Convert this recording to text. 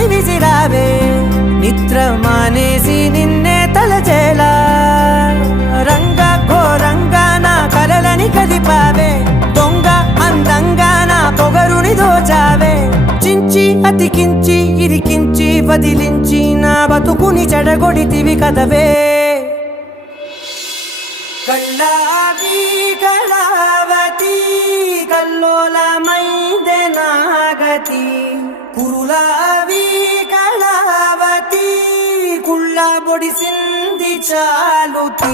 నీ విసిరావే నిద్ర మానేసి నిన్నే తలచేలా రంగ ఘోరంగా నా కలలని కదిపావే దొంగ అందంగా నా పొగరుని దోచావే చించి అతికించి ఇరికించి వదిలించి నా బతుకుని చెడగొడితివి కదవే కళ్ళావి కళావతి కల్లోలమైందే నాగతి కురులావి కళావతి కుళ్ళ బొడిసింది చాలుతి